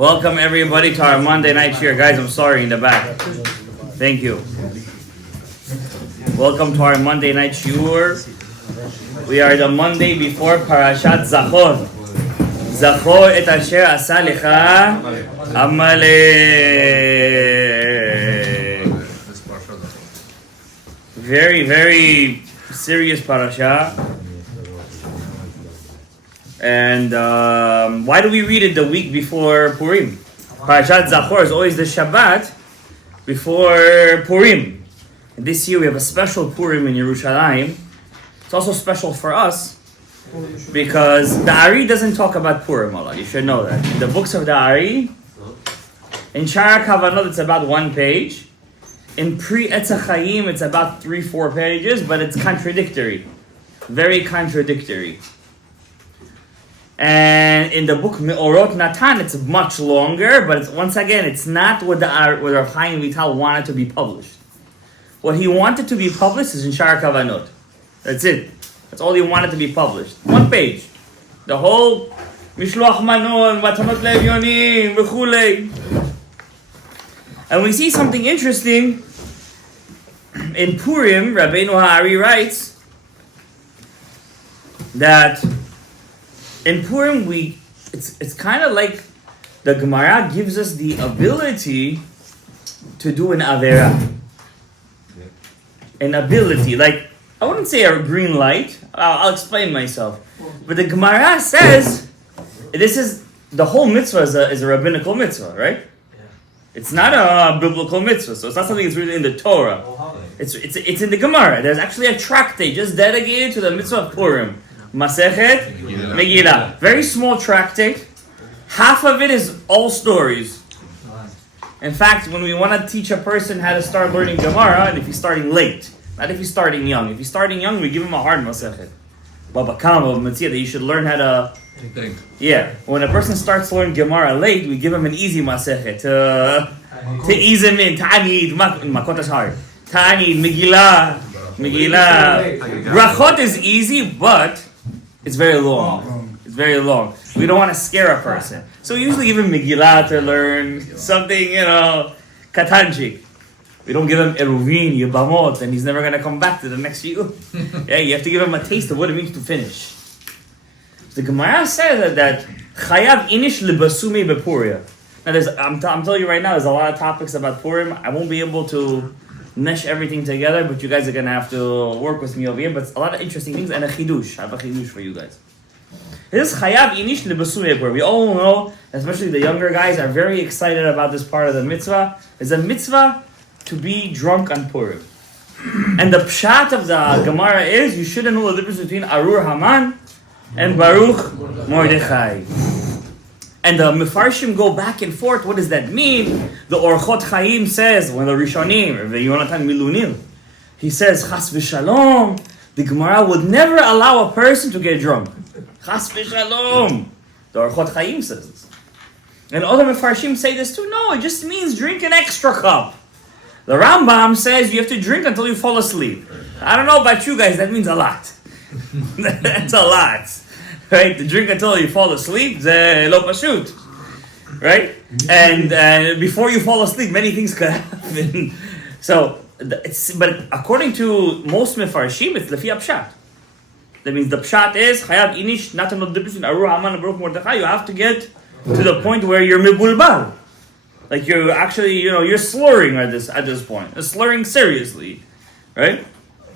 Welcome everybody to our Monday night cheer. Guys, I'm sorry in the back. Thank you. Welcome to our Monday night shiur. We are the Monday before Parashat Zachor. Zachor et asher asa lecha Amalek. Very, very serious parasha. And why do we read it the week before Purim? Parashat Zachor is always the Shabbat before Purim. And this year we have a special Purim in Yerushalayim. It's also special for us because the Ari doesn't talk about Purim a lot. You should know that. The books of the Ari, in Shara Kavanot it's about 1 page. In Pri Etz HaChaim it's about 3-4 pages, but it's contradictory. Very contradictory. And in the book Me'orot Natan, it's much longer, but once again, it's not what Rav Chaim Vital wanted to be published. What he wanted to be published is in Shar Kavanot. That's it. That's all he wanted to be published. 1 page. The whole Mishloach Manon, Matanot Le'evyonim, V'chulei. And we see something interesting. In Purim, Rabbeinu Ha'ari writes that in Purim, it's kind of like the Gemara gives us the ability to do an Avera. An ability, like, I wouldn't say a green light. I'll explain myself. But the Gemara says, this is, the whole mitzvah is a rabbinical mitzvah, right? It's not a biblical mitzvah, so it's not something that's written in the Torah. It's in the Gemara. There's actually a tractate just dedicated to the mitzvah of Purim. Masechet Megillah. Very small tractate. Half of it is all stories. In fact, when we want to teach a person how to start learning Gemara, and if he's starting late, not if he's starting young. If he's starting young, we give him a hard Masechet. Baba Kama, Matzia, that you should learn how to think. Yeah. When a person starts learning Gemara late, we give him an easy Masechet to ease him in. Ta'anid, Makot is hard. Ta'anid, Megillah. Brachot is easy, but it's very long. It's very long. We don't want to scare a person. So we usually give him Megillah to learn something, katanchik. We don't give him Eruvin, Yebamot, and he's never going to come back to the next year. Yeah, you have to give him a taste of what it means to finish. The Gemara says that Chayav inish lebasume bepuria. Now, I'm telling you right now, there's a lot of topics about Purim. I won't be able to mesh everything together, but you guys are going to have to work with me over here. But a lot of interesting things and a chidush. I have a chidush for you guys. This chayav inish lebasume bepuria. We all know, especially the younger guys, are very excited about this part of the mitzvah. It's a mitzvah to be drunk on Purim. And the pshat of the Gemara is, you shouldn't know the difference between Arur Haman and Baruch Mordechai. And the Mefarshim go back and forth. What does that mean? The Orchot Chaim says, when the Rishonim, the Yonatan Milunim, he says, Chas v'shalom, the Gemara would never allow a person to get drunk. Chas v'shalom. The Orchot Chaim says this. And other Mefarshim say this too. No, it just means drink an extra cup. The Rambam says you have to drink until you fall asleep. I don't know about you guys, that means a lot. That's a lot. Right? To drink until you fall asleep, ze lo pashut. Right? And before you fall asleep, many things could happen. So, but according to most Mefarshim, it's lefi pshat. That means the pshat is, chayav inish, not an difference in Arur Haman and Baruch Mordechai. You have to get to the point where you're mibulbal. Like you're actually, you're slurring at this point. You're slurring seriously. Right?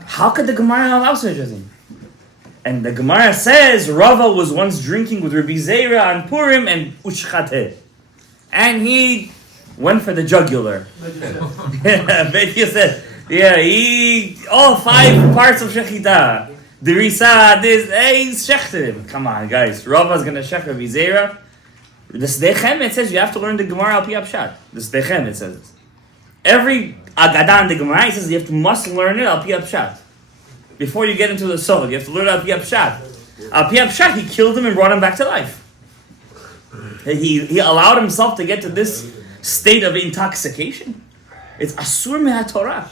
How could the Gemara allow such a thing? And the Gemara says Rava was once drinking with Rabbi Zera on Purim and Ushchateh. And he went for the jugular. Bet Yosef. Yeah, all 5 parts of Shechita. Derisa, he's shechted him. Come on, guys. Rava's going to shech Rabbi Zera. The Sdechem, it says you have to learn the Gemara al pi Pshat. The Sdechem, it says. Every Agadah in the Gemara, it says you must learn it al pi Pshat. Before you get into the Sod, you have to learn al pi Pshat. Al pi Pshat, he killed him and brought him back to life. He allowed himself to get to this state of intoxication. It's asur me'at Torah.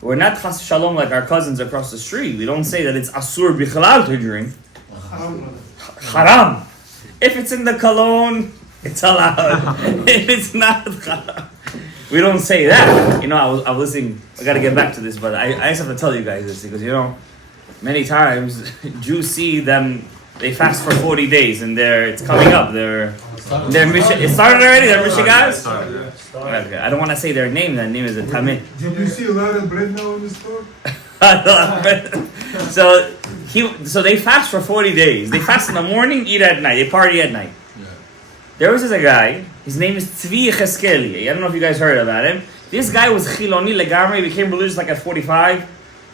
We're not chas shalom like our cousins across the street. We don't say that it's asur bichlal to drink. Haram. If it's in the cologne, It's allowed. If it's not Chalav, we don't say that. You know, I was listening. I got to get back to this, but I just have to tell you guys this because many times Jews see them. They fast for 40 days, and it's coming up. Their mission. It started already. Their mission, guys. Okay. I don't want to say their name. That name is a tameh. Did you see a lot of bread now in the store? So they fast for 40 days. They fast in the morning, eat at night. They party at night. Yeah. There was a guy. His name is Tzvi Cheskeli. I don't know if you guys heard about him. This guy was Chiloni Legamri. He became religious like at 45.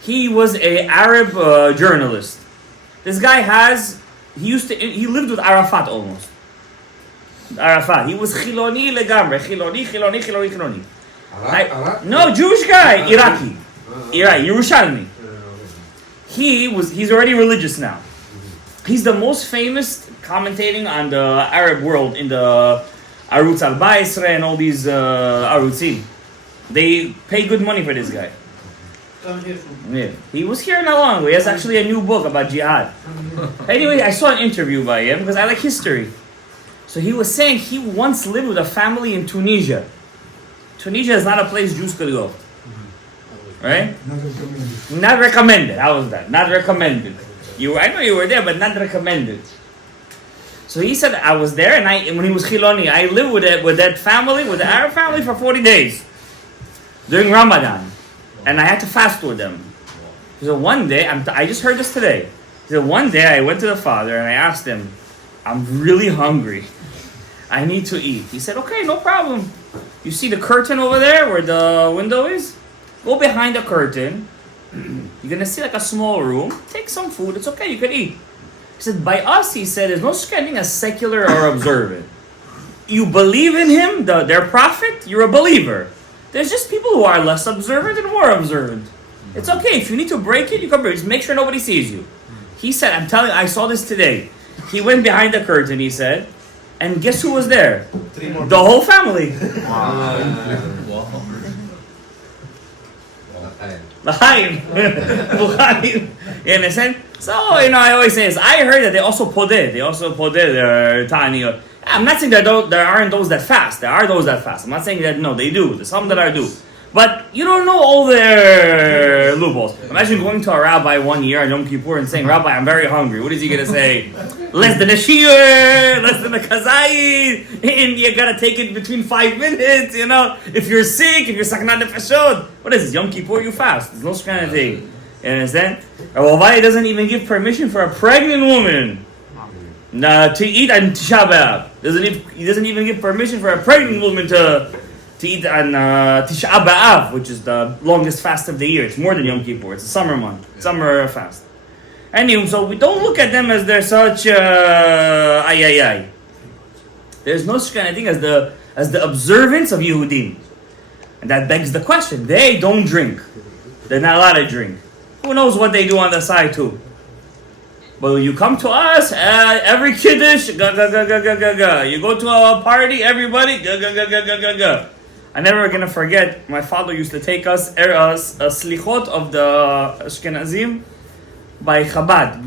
He was a Arab journalist. This guy he lived with Arafat almost. Arafat. He was Chiloni Legamri. Chiloni. No, Jewish guy. Iraqi. Yerushalmi. He's already religious now. He's the most famous commentating on the Arab world in the Arutz al-Baisra and all these Arutzim. They pay good money for this guy. Yeah. He was here not long ago. He has actually a new book about jihad. Anyway, I saw an interview by him because I like history. So he was saying he once lived with a family in Tunisia. Tunisia is not a place Jews could go. Right? Not recommended. How was that? Not recommended. I know you were there, but not recommended. So he said, I was there, and when he was Chiloni, I lived with that family, with the Arab family, for 40 days during Ramadan, and I had to fast with them. So one day, I just heard this today. He said, one day I went to the father and I asked him, I'm really hungry. I need to eat. He said, okay, no problem. You see the curtain over there where the window is? Go behind the curtain. You're going to see like a small room. Take some food. It's okay. You can eat. He said, by us, he said, there's no such thing as secular or observant. You believe in him, their prophet, you're a believer. There's just people who are less observant and more observant. It's okay. If you need to break it, you can break it. Just make sure nobody sees you. He said, I'm telling you, I saw this today. He went behind the curtain, he said, and guess who was there? The whole family. L'chaim. You understand? So, I always say this. I heard that they also podeh. They also podeh their tani. I'm not saying that there aren't those that fast. There are those that fast. I'm not saying that, no, they do. There's some that are do. But you don't know all their loopholes. Imagine going to a rabbi one year on Yom Kippur and saying, Rabbi, I'm very hungry. What is he going to say? Less than a shiur, less than a kazayit, and you got to take it between 5 minutes, If you're sick, if you're saknat nefashot. What is this? Yom Kippur, you fast. There's no such kind of thing. You understand? Rabbi doesn't even give permission for a pregnant woman to eat on Tisha B'Av. He doesn't even give permission for a pregnant woman to eat on Tisha B'Av, which is the longest fast of the year. It's more than Yom Kippur. It's a summer month. Summer fast. Anyway, so we don't look at them as they're such There's no such kind of thing as the observance of Yehudim. And that begs the question. They don't drink. They're not allowed to drink. Who knows what they do on the side too? But when you come to us, every kiddush, ga ga ga ga ga ga ga. You go to a party, everybody, ga ga ga ga ga ga ga. I'm never gonna forget. My father used to take us a slichot of the Ashkenazim by Chabad,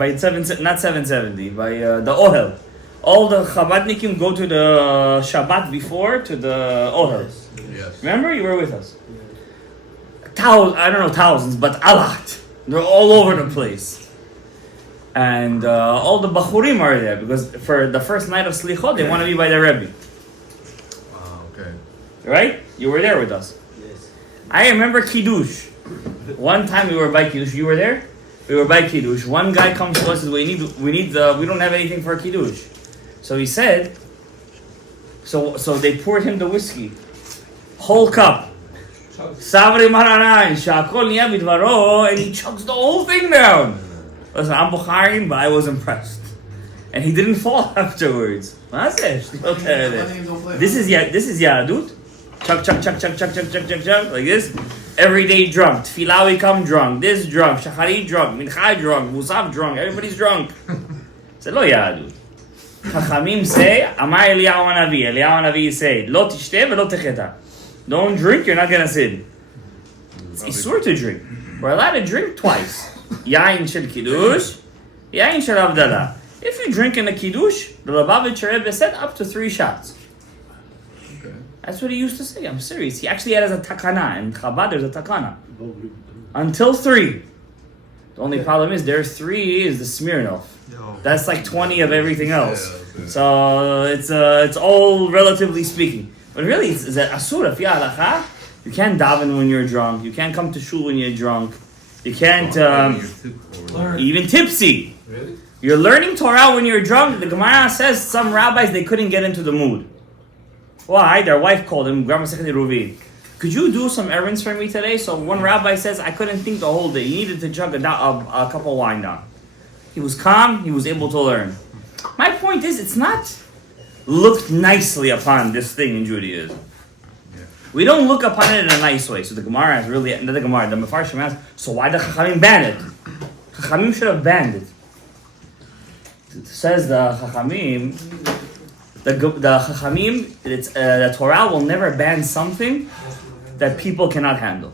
not 770, by the Ohel. All the Chabadnikim go to the Shabbat before to the Ohel. Yes. Remember, you were with us. I don't know thousands, but a lot. They're all over the place. And all the Bachurim are there because for the first night of Slichot, they want to be by the Rebbe. Okay. Right? You were there with us. Yes. I remember Kiddush. One time we were by Kiddush. You were there? We were by Kiddush. One guy comes to us and says, we don't have anything for Kiddush. So he said, so they poured him the whiskey. Whole cup. Savri Maranan, Shakol Niya Bidvaro, and he chugs the whole thing down. Listen, I'm Bukharim, but I was impressed. And he didn't fall afterwards. This is Yadut. Chug, like this. Every day drunk. Tfilah we come drunk. This drunk. Shachari drunk. Mincha drunk. Musaf drunk. Everybody's drunk. It's lo Yadut. Chachamim say, Amar Eliyahu Hanavi. Eliyahu Hanavi say, Lo tishteh velo techeta. Don't drink, you're not going to sin. It's isur to drink. We're allowed to drink twice. Yain shel kiddush, yain shel avdala. If you drink in a kiddush, the Lubavitcher Rebbe said up to 3 shots. That's what he used to say. I'm serious. He actually had as a takana. In Chabad, there's a takana. Until 3. The only problem is their 3 is the Smirnoff. That's like 20 of everything else. So it's all relatively speaking. But really, it's that asura fi halacha. You can't daven when you're drunk. You can't come to shul when you're drunk. You can't even tipsy. Really? You're learning Torah when you're drunk. The Gemara says some rabbis they couldn't get into the mood. Why? Their wife called him. Could you do some errands for me today? So one rabbi says I couldn't think the whole day. He needed to chug a cup of wine down. He was calm. He was able to learn. My point is, it's not looked nicely upon this thing in Judaism. We don't look upon it in a nice way. So the Gemara is really, the Mefarshim asks, so why the Chachamim ban it? Chachamim should have banned it. It says the Chachamim, the Chachamim, the Torah will never ban something that people cannot handle.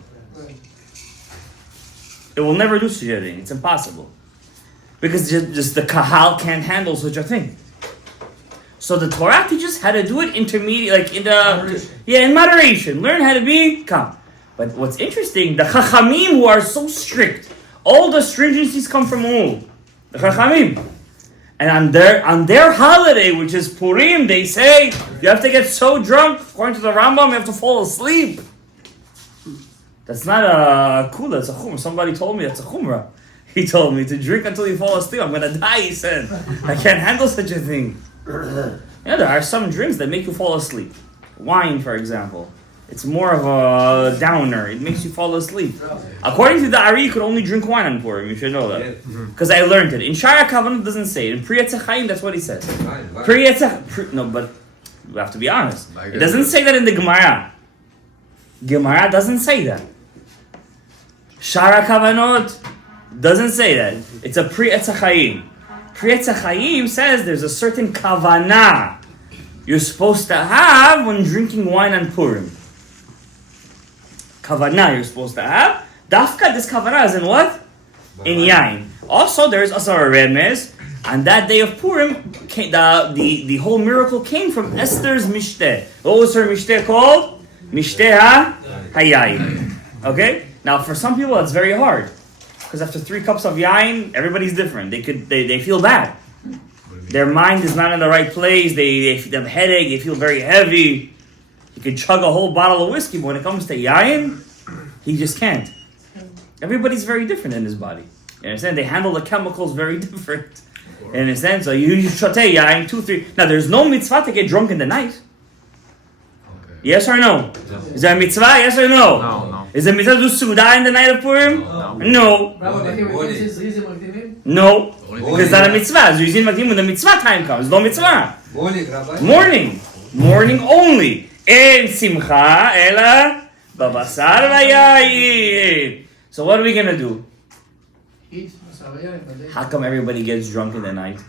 It will never do such a thing. It's impossible. Because just the Kahal can't handle such a thing. So the Torah teaches how to do it intermediate, like in moderation. Learn how to be calm. But what's interesting, the Chachamim who are so strict, all the stringencies come from who? The Chachamim. And on their holiday, which is Purim, they say you have to get so drunk, according to the Rambam, you have to fall asleep. That's not a kula, it's a chumrah. Somebody told me that's a chumrah. He told me to drink until you fall asleep. I'm going to die, he said. I can't handle such a thing. Yeah, there are some drinks that make you fall asleep. Wine, for example. It's more of a downer. It makes you fall asleep. According to the Ari, you could only drink wine on Purim. You should know that. Because I learned it. In Shara Kavanah, it doesn't say it. In Pri Etz Chaim, that's what he says. No, but we have to be honest. It doesn't say that in the Gemara. Gemara doesn't say that. Shara Kavanot doesn't say that. It's a Pri Etz Chaim. Pri Etz Chaim says there's a certain kavanah you're supposed to have when drinking wine on Purim. Kavanah you're supposed to have. Dafka, this kavanah is in what? In yain. Also, there's also a remez. On that day of Purim, the whole miracle came from Esther's mishteh. What was her mishteh called? Mishteh ha-yayin. Okay? Now, for some people, it's very hard. Because after 3 cups of yain, everybody's different. They feel bad. Their mind is not in the right place. They have a headache. They feel very heavy. You can chug a whole bottle of whiskey, but when it comes to yain, he just can't. Everybody's very different in his body. You understand? They handle the chemicals very different. You understand? So you shotei yain 2, 3. Now there's no mitzvah to get drunk in the night. Yes or no? Is there a mitzvah? Yes or no? No. Is there a mitzvah to do suda in the night of Purim? No. No. Because it's not a mitzvah. So you when the mitzvah time comes. No mitzvah. Morning. Morning only. En simcha ela babasar vayayin. So what are we going to do? How come everybody gets drunk in the night?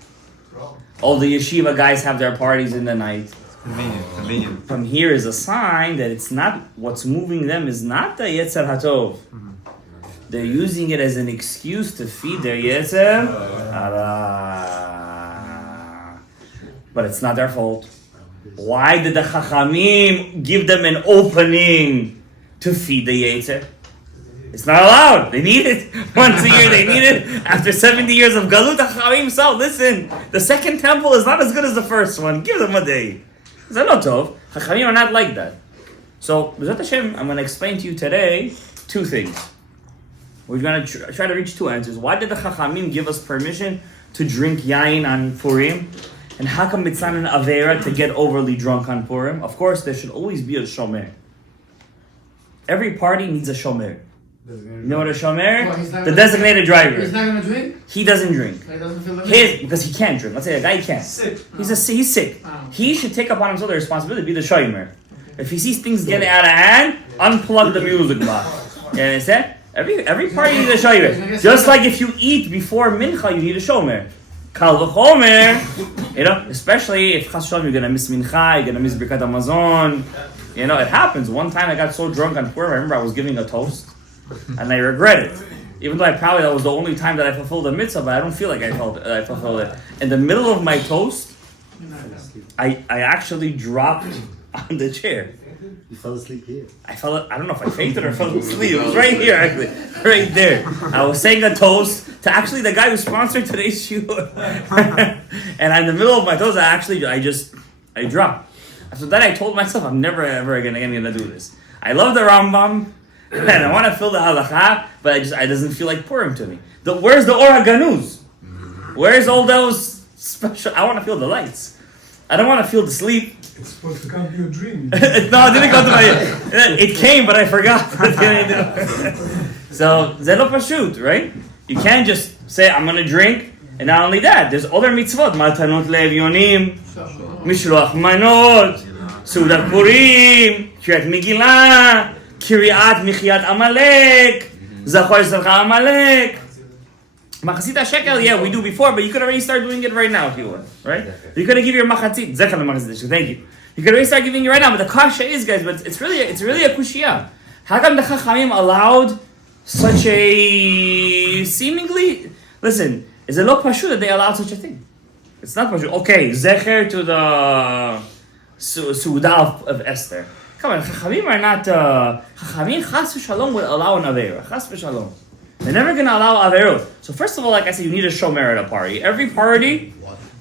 All the yeshiva guys have their parties in the night. Convenient. From here is a sign that it's not, what's moving them is not the Yetzer HaTov. They're using it as an excuse to feed their Yetzer Hara. But it's not their fault. Why did the Chachamim give them an opening to feed the Yetzer? It's not allowed. They need it. Once a year they need it. After 70 years of Galut, the Chachamim said, listen, the second temple is not as good as the first one. Give them a day. Tov. Chachamim are not like that. So, B'ezrat Hashem, I'm going to explain to you today 2 things. We're going to try to reach 2 answers. Why did the Chachamim give us permission to drink yain on Purim? And how come it's not an avera to get overly drunk on Purim? Of course, there should always be a shomer. Every party needs a shomer. You know what a shomer? The designated driver. He's not going to drink? He doesn't drink. He doesn't feel the Because he can't drink. Let's say a guy can't. Sick. He's sick. He should take upon himself the responsibility to be the shomer. If he sees things getting out of hand, unplug the music box. You understand? Every party needs a shomer. Just like if you eat before mincha, you need a shomer. Kal v'chomer. You know, especially if chas shalom you're gonna miss mincha, you're gonna miss birkat hamazon. You know, it happens. One time I got so drunk on Purim, I remember I was giving a toast. And I regret it. Even though that was the only time that I fulfilled the mitzvah, but I don't feel like I fulfilled it. In the middle of my toast, I actually dropped on the chair. fainted? You fell asleep here. I don't know if I fainted or fell asleep. It was right here, actually. Right there. I was saying a toast to actually the guy who sponsored today's shiur. And in the middle of my toast, I dropped. So then I told myself, I'm never ever again gonna do this. I love the Rambam, and I want to fill the halakha, but it doesn't feel like Purim to me. Where's the Or HaGanuz? Where's all those special? I want to feel the lights. I don't want to feel the sleep. It's supposed to come to your dream. No, it didn't come to my. It came, but I forgot. So zelo pashut, right? You can't just say I'm gonna drink, and not only that, there's other mitzvot: matanot le'evyonim, mishloach manot, sudat Purim, kiryat Megillah, kiryat michiat Amalek, zachor zalcha Amalek. Machazit shekel, yeah, we do before, but you could already start doing it right now if you want, right? You could give your machazit, zecher machazit. Thank you. You could already start giving it right now, but the kasha is, guys, but it's really a kushiyah. How come the Chachamim allowed such a seemingly? Listen, is it not pashut that they allowed such a thing? It's not pashut. Okay, zecher to the Su'udah of Esther. Come on, Chachamim are not. Chachamim chas v'shalom will allow an avera. Chas v'shalom. They're never going to allow averot. So first of all, like I said, you need a shomer at a party. Every party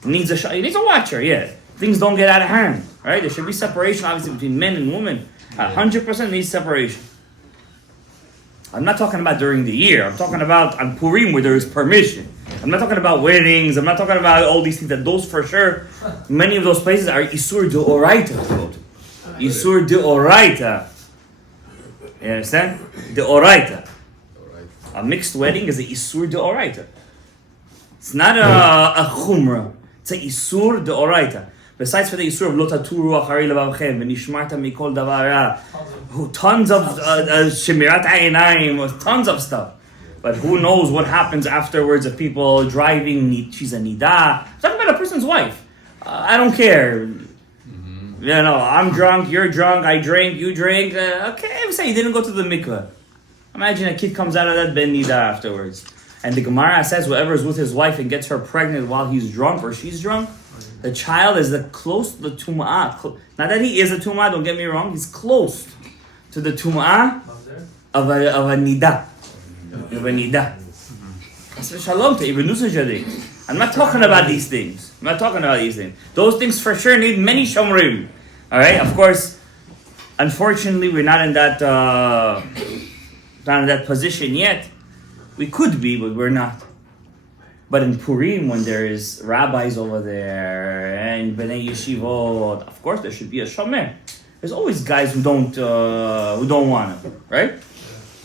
needs a watcher. Yeah, things don't get out of hand, right? There should be separation, obviously, between men and women. 100% needs separation. I'm not talking about during the year. I'm talking about on Purim where there is permission. I'm not talking about weddings. I'm not talking about all these things. That those for sure, many of those places are isur deoraita to go to. Isur deoraita. You understand? Deoraita. A mixed wedding is a isur deoraita. It's not a chumrah. It's a isur deoraita. Besides for the isur of lo taturu achari levavchem v'nishmarta mikol davar, tons of shemirat einayim, tons of stuff. But who knows what happens afterwards of people driving? She's a nida. Talking about a person's wife. I don't care. You know, I'm drunk, you're drunk, I drink, you drink. Okay, say you didn't go to the mikveh. Imagine a kid comes out of that ben nida afterwards. And the Gemara says whoever is with his wife and gets her pregnant while he's drunk or she's drunk, the child is close to the tum'ah. Not that he is a tum'ah, don't get me wrong. He's close to the tum'ah of a nida. Of a nida. Shalom to Ibn Nusajadi. I'm not talking about these things. Those things for sure need many shomrim. Alright, of course, unfortunately we're not in that position yet. We could be, but we're not. But in Purim, when there is rabbis over there and bnei yeshivot, of course there should be a shomer. There's always guys who don't want it, right?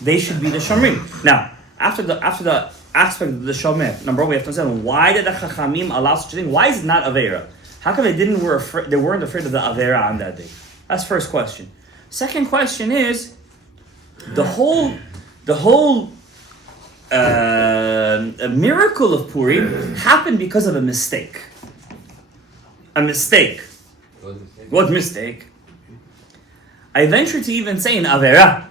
They should be the shomer. Now, after the aspect of the shomer, number one, we have to understand why did the Chachamim allow such a thing? Why is it not avera? How come they weren't afraid of the avera on that day? That's first question. Second question is the whole a miracle of Purim happened because of a mistake. A mistake. What mistake? I venture to even say an avera.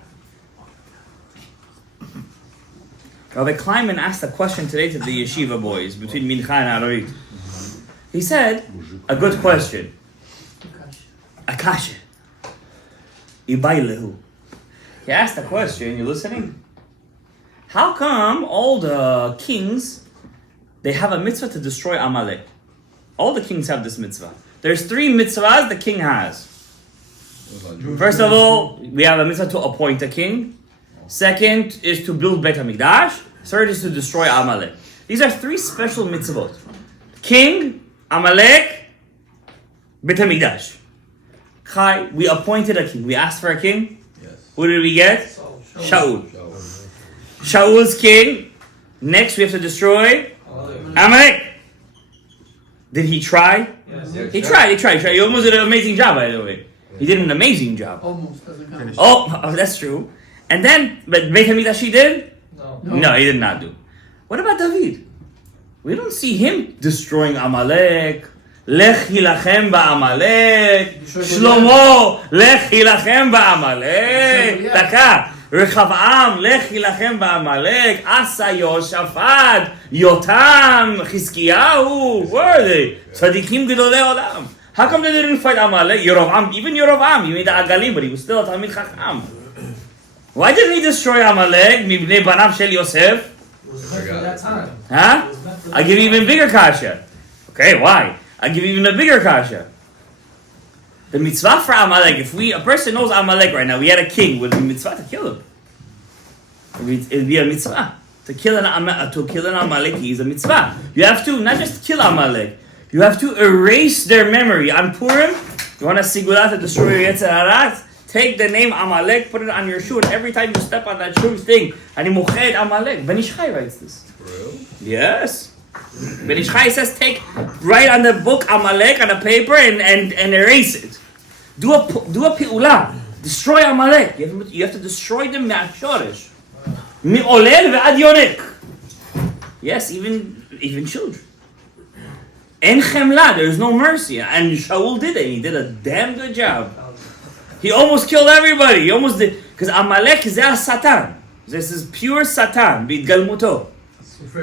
Rabbi Kleinman asked a question today to the yeshiva boys between Mincha and Arorit. He said, a good question. Akasha. Ibailehu. He asked a question, you listening? How come all the kings, they have a mitzvah to destroy Amalek? All the kings have this mitzvah. There's 3 mitzvahs the king has. First of all, we have a mitzvah to appoint a king. Second is to build Beit HaMikdash. Third is to destroy Amalek. These are 3 special mitzvot. King, Amalek, Beit HaMikdash. Chai, we appointed a king. We asked for a king. Yes. Who did we get? Shaul. Shaul's king. Next, we have to destroy Amalek. Did he try? Yes. He tried. He almost did an amazing job, by the way. He did an amazing job. Almost doesn't count. Oh, that's true. And then, but Beit HaMikdash he did? No. He did not do. What about David? We don't see him destroying Amalek. Lech hilachem ba'Amalek. Shlomo, lech hilachem ba'Amalek. Taka. Rechavam, lech hilachem ba'Amalek. Asa, Yoshafat, Yotam, Chizkiyahu. Where are they? Tzadikim gedolei olam. How come they didn't fight Amalek? Yerovam, even Yerovam, he made the Agalim, but he was still a Talmid Chacham. Why didn't he destroy Amalek? Mibnei Banav Shel Yosef? It was meant for that time. Huh? I give you even bigger kasha. Okay, why? I give you even a bigger kasha. The mitzvah for Amalek, if a person knows Amalek right now, we had a king, would it be mitzvah to kill him? It'd be a mitzvah. To kill an Amaleki is a mitzvah. You have to not just kill Amalek, you have to erase their memory. On Purim, you want to sigulah to destroy your Yetzer Hara? Take the name Amalek, put it on your shoe, and every time you step on that shoe, think, Ani Moched Amalek. Ben Ish Chai writes this. Really? Yes. Ben Ish Chai says, write on the book Amalek on a paper and erase it. Do a pi'ula. Destroy Amalek. You have to destroy them me'ashoresh. Mi'olel ve'ad yonek. Yes, even children. En chemla, there is no mercy. And Shaul did it. He did a damn good job. He almost killed everybody. He almost did. Because Amalek is a Satan. This is pure Satan. B'itgalmuto.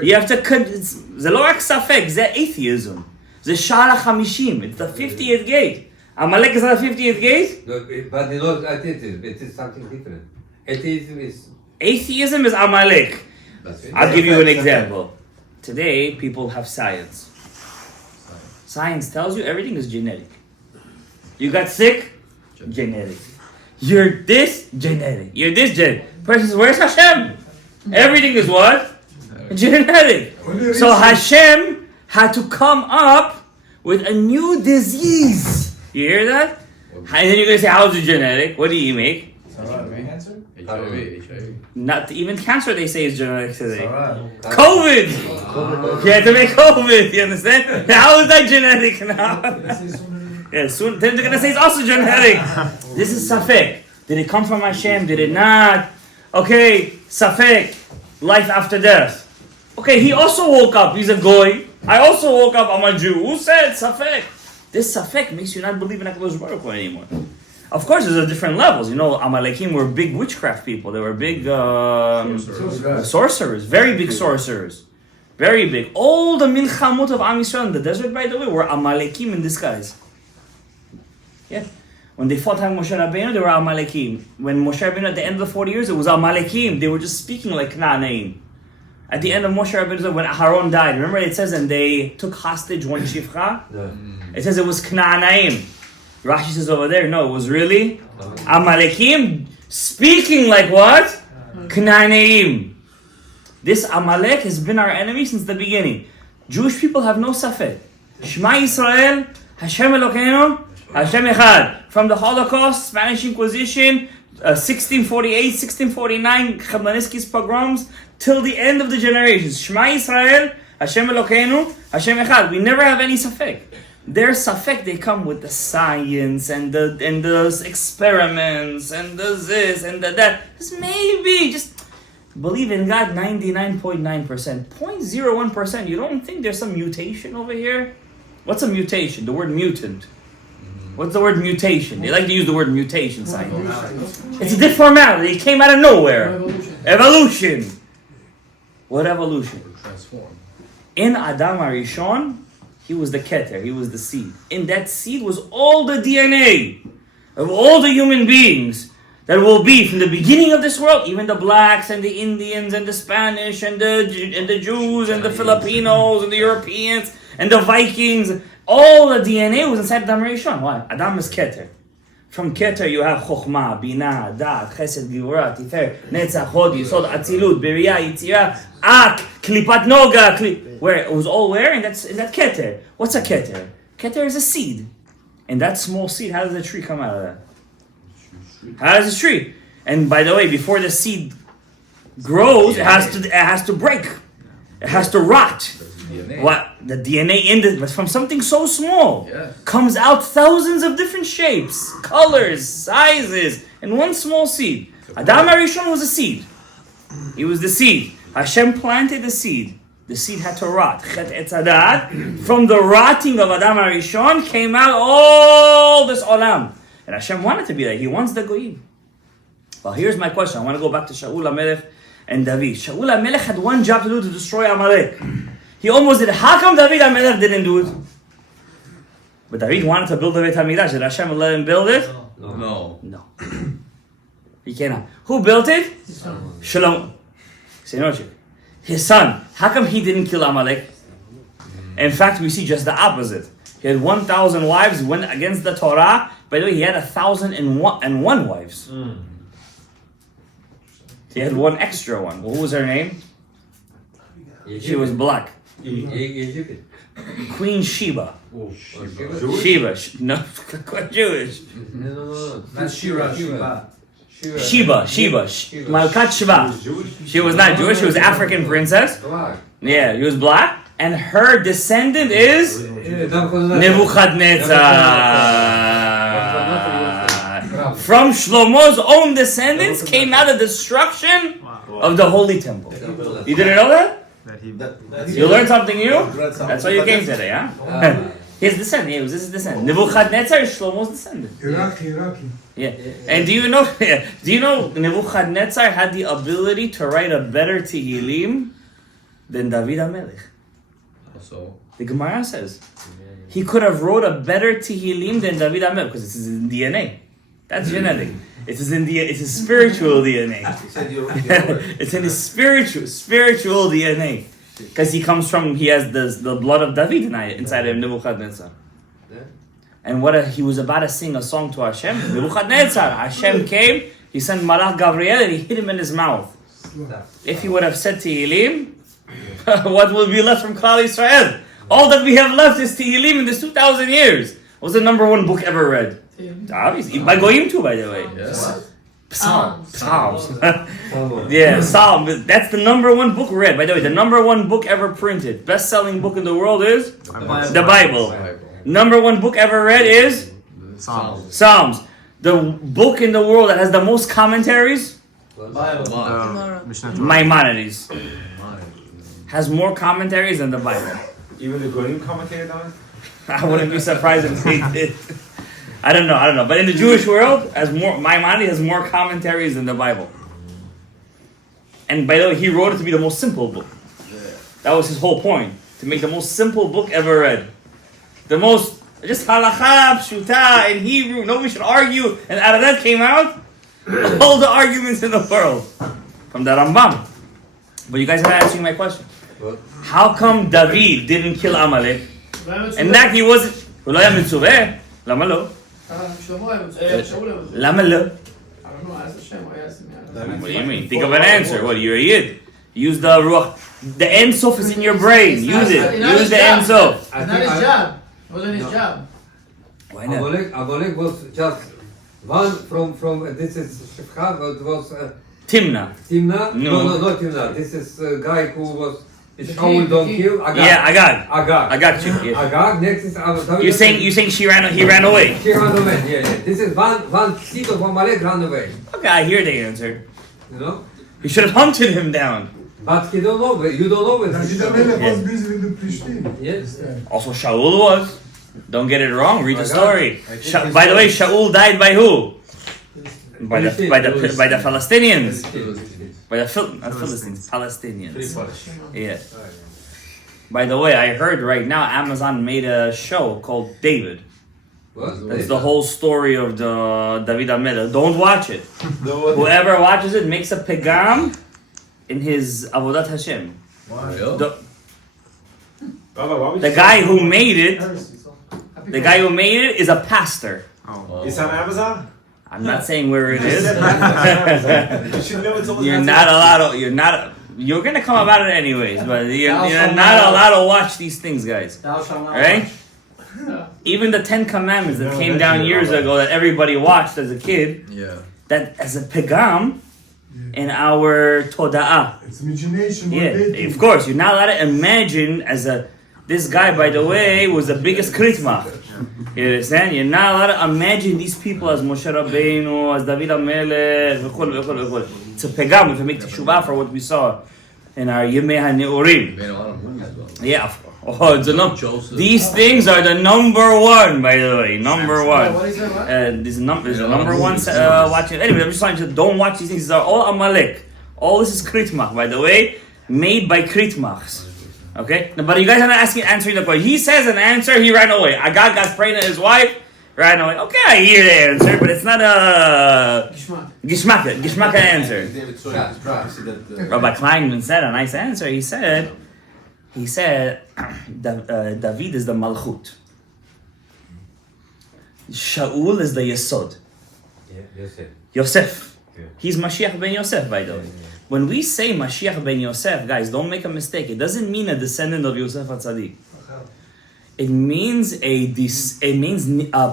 You have to... זה לא רק ספק, זה atheism. זה שער ה-50. It's the 50th gate. Amalek is not the 50th gate? No, but you know, atheism, it is something different. Atheism is Amalek. I'll give you an example. Today, people have science. Science tells you everything is genetic. You got sick? Genetic. You're this? Genetic. You're this? Genetic. Person says, where's Hashem? Everything is what? Genetic. So Hashem had to come up with a new disease. You hear that? And then you're going to say, how is it genetic? What do you make? Cancer? HIV. Not even cancer, they say, is genetic today. COVID! You had to make COVID, you understand? How is that genetic now? Yeah, soon then they're going to say it's also genetic. This is Safek. Did it come from Hashem? Did it not? Okay, Safek. Life after death. Okay, he also woke up. He's a goy. I also woke up. I'm a Jew. Who said Safek? This Safek makes you not believe in HaKadosh Baruch Hu anymore. Of course, there's different levels. You know, Amalekim were big witchcraft people. They were big sorcerers. Very big sorcerers. Very big. All the milchamot of Am Yisrael in the desert, by the way, were Amalekim in disguise. Yeah. When they fought Moshe Rabbeinu, they were Amalekim. When Moshe Rabbeinu, at the end of the 40 years, it was Amalekim. They were just speaking like Kna'anaim. At the end of Moshe Rabbeinu, when Aharon died, remember it says, and they took hostage one shifcha? It says it was Kna'anaim. Rashi says over there, no, it was really Amalekim speaking like what? Kna'anaim. This Amalek has been our enemy since the beginning. Jewish people have no safek. Shema Yisrael, Hashem Elokeinu, Hashem Echad. From the Holocaust, Spanish Inquisition, 1648, 1649, Khmelnytsky's pogroms, till the end of the generations. Shema Yisrael, Hashem Elokeinu, Hashem Echad. We never have any safek. Their safek, they come with the science and the experiments and the this and the that. Just maybe, just believe in God 99.9%. 0.01%, you don't think there's some mutation over here? What's a mutation? The word mutant. What's the word mutation? They like to use the word mutation, scientists. It's a deformality. It came out of nowhere. Evolution. What evolution? Transform. In Adam HaRishon, he was the keter, he was the seed. In that seed was all the DNA of all the human beings that will be from the beginning of this world, even the blacks and the Indians and the Spanish and the Jews and the Filipinos and the Europeans and the Vikings. All the DNA was inside Adam HaRishon. Why? Adam is keter. From keter you have chokhmah, binah, da'at, chesed, givurah, tifer, netzach, hod, yisod, atzilut, beriah, yitzirah, ak, klipat noga, where it was all where? In that keter. What's a keter? Keter is a seed. And that small seed, how does a tree come out of that? How does a tree? And by the way, before the seed grows, it has to break. It has to rot. What the DNA in the, but from something so small comes out thousands of different shapes, colors, sizes, in one small seed. Adam HaRishon was a seed. He was the seed. Hashem planted the seed. The seed had to rot. Chet Etz Hadat. From the rotting of Adam HaRishon came out all this olam. And Hashem wanted to be there. He wants the goyim. Well, here's my question. I want to go back to Shaul HaMelech and David. Shaul HaMelech had one job to do, to destroy Amalek. He almost did it. How come David HaMelech didn't do it? But David wanted to build the Beit HaMikdash. Did Hashem let him build it? No. No. He cannot. Who built it? Shalom. His son. How come he didn't kill Amalek? In fact, we see just the opposite. He had 1,000 wives, went against the Torah. By the way, he had 1,001 wives. He had one extra one. Well, who was her name? She was black. Egypt. Queen Sheba. Sheba. No, quite Jewish. No. That's Shira. Sheba. Sheba. Malkat Sheba. She was not Jewish, she was African princess. Black. Yeah, she was black. And her descendant is Nebuchadnezzar. From Shlomo's own descendants came out the destruction of the Holy Temple. You didn't know that? You learned something new? That's why you came today, huh? His descendant, yeah, it was his descendant. Nebuchadnezzar is Shlomo's descendant. Iraqi. Yeah. And do you know Nebuchadnezzar had the ability to write a better Tehillim than David Amalek? So. The Gemara says he could have wrote a better Tehillim than David Amalek because it's in DNA. That's genetic. It's his spiritual DNA. It's in his spiritual DNA. Because he has the blood of David inside of Nebuchadnezzar. And he was about to sing a song to Hashem. Nebuchadnezzar, Hashem came, he sent Malach Gabriel and he hit him in his mouth. If he would have said Tehillim, what will be left from Klal Yisrael? All that we have left is Tehillim in this 2,000 years. What was the number one book ever read? Obviously, by Goyim too, by the way. Yes. Psalms. Yeah, Psalm. That's the number one book read. By the way, the number one book ever printed, best-selling book in the world is the Bible. Number one book ever read is Psalms. The book in the world that has the most commentaries, Maimonides, has more commentaries than the Bible. Even the Goyim commentated on it? I wouldn't be surprised if they did. I don't know. But in the Jewish world, Maimonides has more commentaries than the Bible. And by the way, he wrote it to be the most simple book. That was his whole point, to make the most simple book ever read. The most, just halakha, pshuta, in Hebrew, nobody should argue. And out of that came out all the arguments in the world from the Rambam. But you guys are not answering my question. What? How come David didn't kill Amalek? And that he wasn't... הוא לא היה מצווה? למה לא? למה לא? What do you mean? Think of an answer. What, you're a yid? Use the ruach. The Ein Sof is in your brain. Use it. Use the Ein Sof. It's not his job. It wasn't his job. Why not? Amalek was just one from this is Shefcha, it was Timna. Timna? No. No, not Timna. This is a guy who was Shaul don't kill. Agag. Yeah, Agag. Agag. I got you. Yeah. Agag. Next is You're saying he ran away. He ran away. Yeah. This is one seed of Amalek ran away. Okay, I hear the answer. You know? You should have hunted him down. But he don't know. You don't know what David Amalek was busy with the Plishtim. Yes. Also, Shaul was. Don't get it wrong. Read the story. By the way, Shaul died by who? By the Palestinians. By the Philistines. Palestinians. Yeah. By the way, I heard right now Amazon made a show called David. What? That's the whole story of the David Amelech. Don't watch it. Whoever watches it makes a pegam in his Avodat Hashem. The guy who made it, is a pastor. It's on Amazon? I'm not saying where it is. You should know it's on You're not allowed to, you're gonna come about it anyways, but you're not allowed to watch these things, guys. Right? Even the 10 Commandments that came down years ago that everybody watched as a kid, that as a pegam in our toda'ah. It's imagination. Yeah, of course. You're not allowed to imagine this guy, by the way, was the biggest kritmach. You understand? You're not allowed to imagine these people as Moshe Rabbeinu, as David Amelech, it's a pegam. We have to make teshuvah for what we saw in our Yemei HaNeurim. Yeah, these things are the number one, by the way. Number one. This is number one watching. Anyway, I'm just trying to don't watch these things. These are all Amalek. All this is kritmach, by the way, made by kritmachs. Okay? No, but you guys are not answering the question. He says an answer, he ran away. Agag got pregnant his wife, ran away. Okay, I hear the answer, but it's not a Gishmaka answer. David saw his prophecy that Rabbi Kleinman said a nice answer. He said, David is the Malchut. Shaul is the Yesod. Yosef. Yeah. He's Mashiach ben Yosef, by the way. When we say Mashiach ben Yosef, guys, don't make a mistake. It doesn't mean a descendant of Yosef HaTzadik. It means a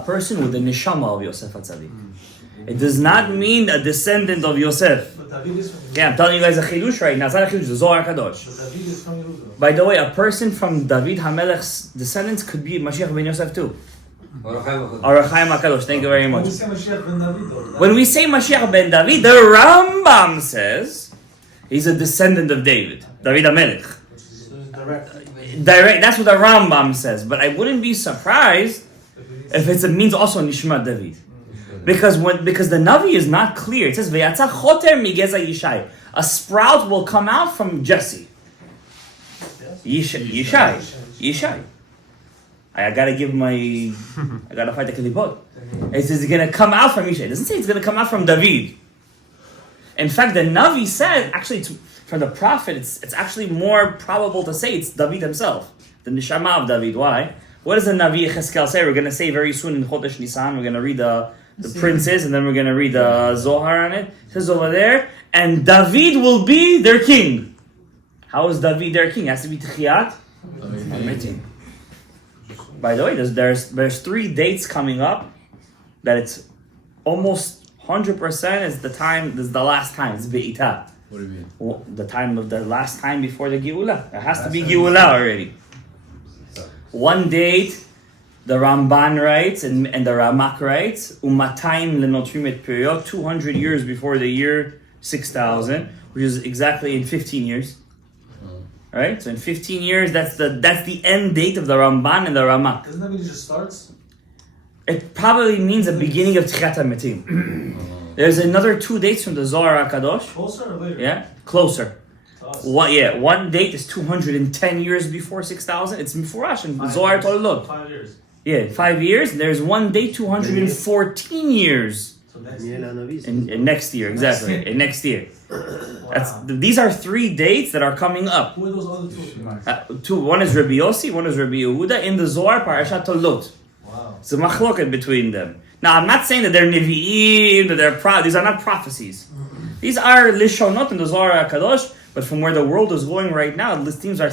person with the neshama of Yosef HaTzadik. It does not mean a descendant of Yosef. But David is from Yeah, I'm telling you guys a chidush right now. It's not a chidush, the Zohar Kadosh. But David is from Yerusalem. By the way, a person from David HaMelech's descendants could be Mashiach ben Yosef too. Or Chaim HaKadosh. Thank you very When much. we say Mashiach ben David, though, When we say Mashiach ben David, the Rambam says he's a descendant of David, David HaMelech. so it's direct. Direct, that's what the Rambam says. But I wouldn't be surprised if it means also Nishmat David. Because the Navi is not clear. It says, V'yatza choter migeza Yishai. A sprout will come out from Jesse. Yishai. I gotta fight the Kalipot. It says it's gonna come out from Yishai. It doesn't say it's gonna come out from David. In fact, the Navi said, actually, from the prophet, it's actually more probable to say it's David himself, the Neshama of David. Why? What does the Navi Yechezkel say? We're gonna say very soon in Chodesh Nisan, we're gonna read the princes, and then we're gonna read the Zohar on it. It says over there, and David will be their king. How is David their king? It has to be Techiyat Ametim. By the way, there's 3 dates coming up that it's almost 100% is the last time. It's Be'itah. What do you mean? Well, the last time before the Geula. It has to be Geula already. One date, the Ramban writes and the Ramak writes, Umatayim lenotrim et period, 200 years before the year 6000, which is exactly in 15 years. Right? So in 15 years, that's the end date of the Ramban and the Ramak. Doesn't that mean it just starts? It probably means the beginning of Tchiyat HaMetim. There's another 2 dates from the Zohar HaKadosh. Closer or later? Yeah, closer. To us. One date is 210 years before 6000. It's Mifurash in Zohar Tolot. 5 years. Yeah, 5 years. There's one date 214 years. So next In next year, exactly. In next year. Wow. These are 3 dates that are coming up. Who are those other two? One is Rabbi Yossi, one is Rabbi Yehuda in the Zohar Parashat Tolot. Wow. It's a machloket between them. Now, I'm not saying that they're Nevi'im, that these are not prophecies. These are Lishonot in the Zohar HaKadosh, but from where the world is going right now, things are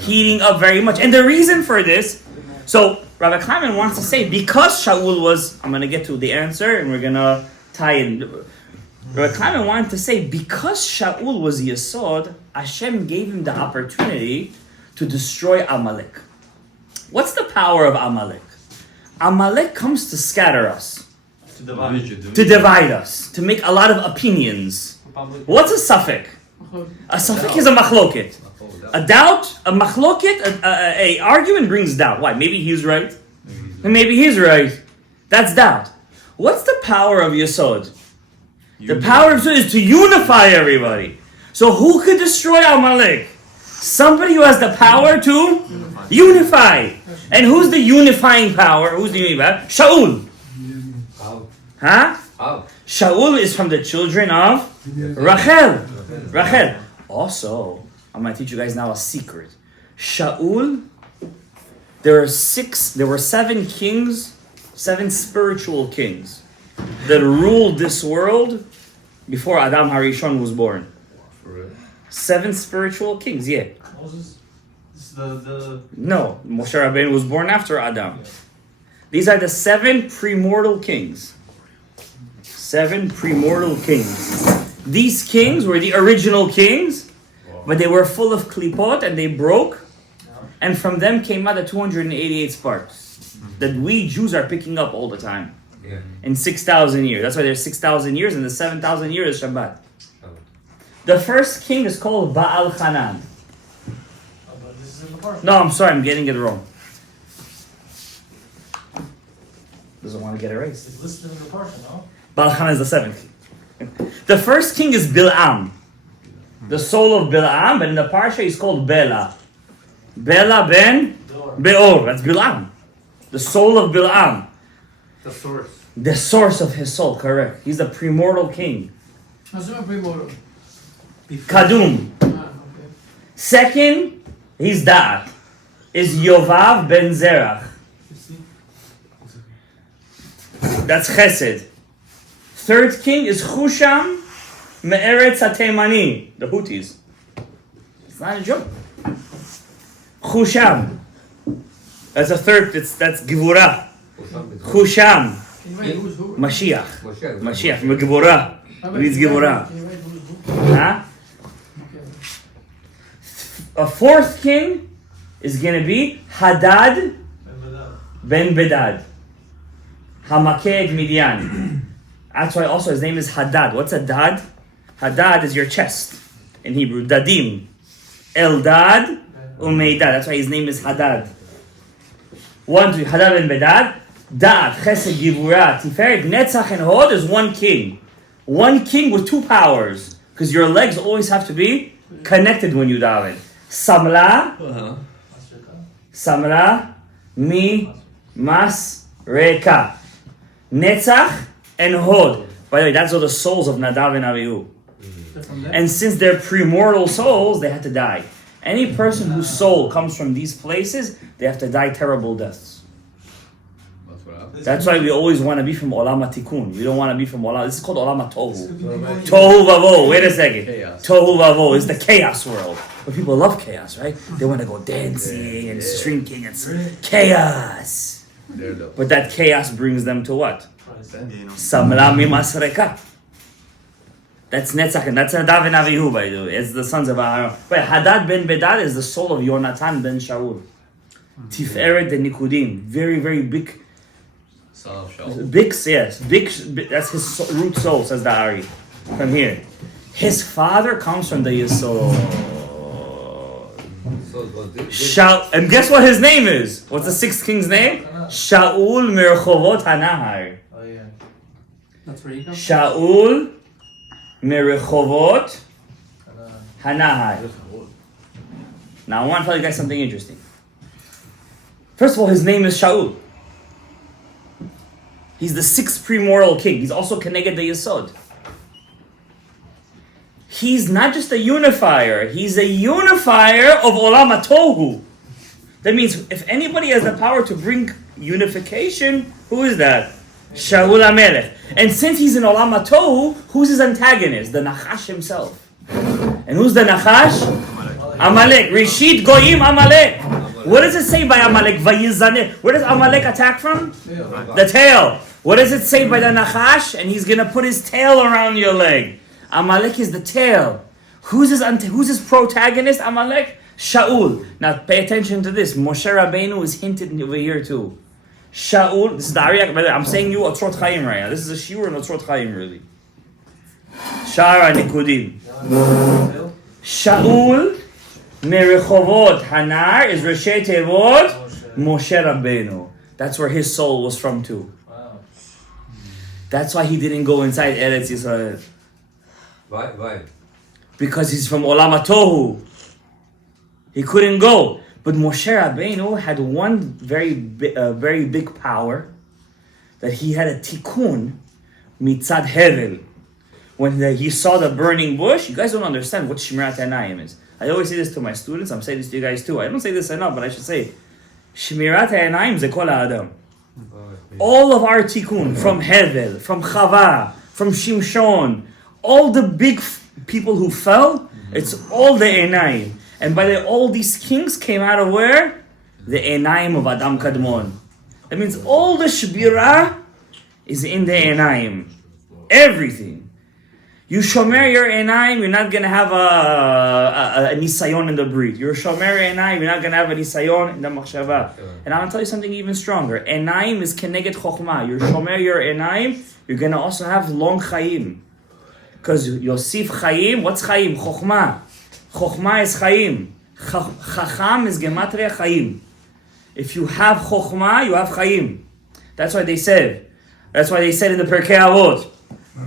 heating up very much. And the reason for this, so Rabbi Kleinman wants to say, because Shaul was, I'm going to get to the answer, and we're going to tie in. Rabbi Kleinman wanted to say, because Shaul was Yesod, Hashem gave him the opportunity to destroy Amalek. What's the power of Amalek? Amalek comes to scatter us, To divide. to divide us, to make a lot of opinions. What's a suffix? A suffix is a machloket. A doubt, a machloket, a argument brings doubt. Why? Maybe he's right. And maybe he's right. That's doubt. What's the power of Yesod? The power of Yesod is to unify everybody. So who could destroy Amalek? Somebody who has the power to unify. And who's the unifying power? Who's the unifying power? Shaul. Huh? Shaul is from the children of Rachel. Also, I'm going to teach you guys now a secret. Shaul, there were 7 kings, 7 spiritual kings that ruled this world before Adam Harishon was born. 7 spiritual kings, yeah. Moses? This is the No, Moshe Rabbeinu was born after Adam. These are the 7 premortal kings. 7 premortal kings. These kings were the original kings, but they were full of klipot and they broke. And from them came out the 288 sparks that we Jews are picking up all the time. In 6,000 years. That's why there's 6,000 years and the 7,000 years is Shabbat. The first king is called Baal Hanan. but this is in the park. No, I'm sorry, I'm getting it wrong. Doesn't want to get erased. It's listed in the park, no? Baal Hanan is the 7th king. The first king is Bil'am. the soul of Bilam, but in the Parsha he's called Bela. Bela ben Beor. That's Bilam. The soul of Bilam. The source. The source of his soul, correct. He's the premortal king. How's it Premortal? Kadum. Okay. Second, he's Da'at. Is Yovav ben Zerach. That's Chesed. Third king is Husham Me'eretz HaTeimani. The Houthis. It's not a joke. Husham. That's a third, that's Givura. Husham. Can you write who's who? Mashiach. Moshe. Mashiach, Givura. Reads Givura. Can you write who's who? Huh? Okay. A fourth king is going to be Hadad ben Bedad. Hamaked Midian. That's why also his name is Hadad. What's Hadad? Hadad is your chest in Hebrew. Dadim. Eldad Umeidad. That's why his name is Hadad. 1, 2, Hadad ben Bedad. Da'at, Chesed, Givura, Tiferet, Netzach, and Hod is one king. One king with two powers. Because your legs always have to be connected when you daven. Samla, Samla, Mi, Mas, Reka. Netzach and Hod. By the way, that's all the souls of Nadav and Avihu. And since they're premortal souls, they had to die. Any person whose soul comes from these places, they have to die terrible deaths. That's why we always want to be from Olam HaTikun. We don't want to be from Olam. This is called Olam HaTohu. Tohu Vavo. Wait a second. Tohu Vavo is the chaos world. But people love chaos, right? They want to go dancing and shrinking and chaos. But that chaos brings them to what? Samla Mimas Reka. That's Netzach, and that's Nadav and Avihu, by the way. It's the sons of Aaron. But Hadad ben Bedad is the soul of Yonatan ben Shaul. Tiferet the Nikudim. Very, very big. Son of Shaul. Big, yes. Big, that's his root soul, says the Ari. From here. His father comes from the Yisod. And guess what his name is? What's the sixth king's name? Shaul Merchovot Hanahar. Oh yeah. That's where you come from? Shaul Merchovot Hanahar. Now I want to tell you guys something interesting. First of all, his name is Shaul. He's the sixth premortal king. He's also Keneged the Yesod. He's not just a unifier. He's a unifier of Olam HaTohu. That means if anybody has the power to bring unification, who is that? Shaul Amalek. And since he's in Olam HaTohu, who's his antagonist? The Nachash himself. And who's the Nachash? Amalek. Rishit Goyim Amalek. What does it say by Amalek? Vayizaneh. Where does Amalek attack from? The tail. What does it say by the Nachash? And he's going to put his tail around your leg. Amalek is the tail. Who's his protagonist, Amalek? Shaul. Now pay attention to this. Moshe Rabbeinu is hinted over here too. Shaul, this is the Ariyak, I'm saying you Otzrot Chaim right now. This is a shiur in Otzrot Chaim really. Shara Nikudim. Shaul Merichovot Hanar is Reshei Tevot Moshe Rabbeinu. That's where his soul was from too. Wow. That's why he didn't go inside Eretz Yisrael. Why? Because he's from Olam HaTohu. He couldn't go. But Moshe Rabbeinu had one very big power, that he had a tikkun mitzad hevel. When he saw the burning bush, you guys don't understand what Shmirat Einayim is. I always say this to my students, I'm saying this to you guys too. I don't say this enough, but I should say, Shmirat Einayim ze kol ha'adam. All of our tikkun, from Hevel, from Chava, from Shimshon, all the big people who fell, it's all the Einayim. And by the way, all these kings came out of where? The Einayim of Adam Kadmon. That means all the Shbira is in the Einayim. Everything. You shomer your Einayim, you're not going to have a nisayon in the breed. You're shomer Einayim, you're not going to have a nisayon in the machshava. And I'm going to tell you something even stronger. Einayim is keneged chokhmah. You're shomer your Einayim, you're going to also have long chayim. Because Yosif chayim, what's chayim? Chokhmah. Chokhmah is chayim. Chacham is gematria chayim. If you have chokhmah, you have chayim. That's why they said in the Perkei Avot.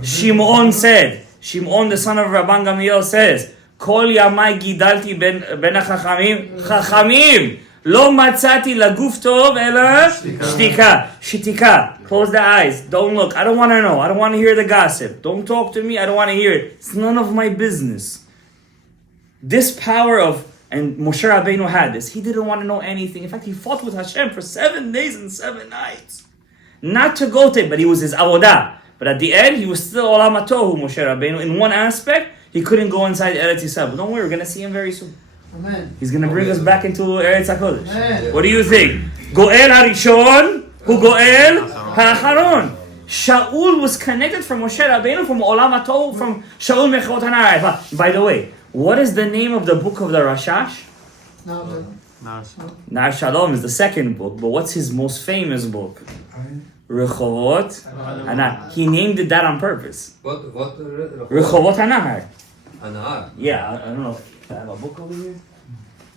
Shimon, the son of Rabban Gamliel says, כל ימי גידלתי בין החכמים, חכמים! לא מצאתי לגוף טוב אלא שתיקה. שתיקה. Close the eyes. Don't look. I don't want to know. I don't want to hear the gossip. Don't talk to me. I don't want to hear it. It's none of my business. This power of, and Moshe Rabbeinu had this. He didn't want to know anything. In fact, he fought with Hashem for 7 days and 7 nights. Not to go to it, but he was his avodah. But at the end, he was still olam hatohu, Moshe Rabbeinu. In one aspect, he couldn't go inside Eretz Yisrael. But don't worry, we're going to see him very soon. Amen. He's going to bring us back into Eretz HaKodesh. Amen. What do you think? Goel HaRishon, who Goel HaAcharon. Shaul was connected from Moshe Rabbeinu, from olam hatohu, from Shaul Mechot Hanarei. By the way, what is the name of the book of the Rashash? No. Nar Shalom is the second book, but what's his most famous book? Rechovot Hanar. He named it that on purpose. What? Rechovot Hanar. Anar. Yeah, I don't know if I have a book over here.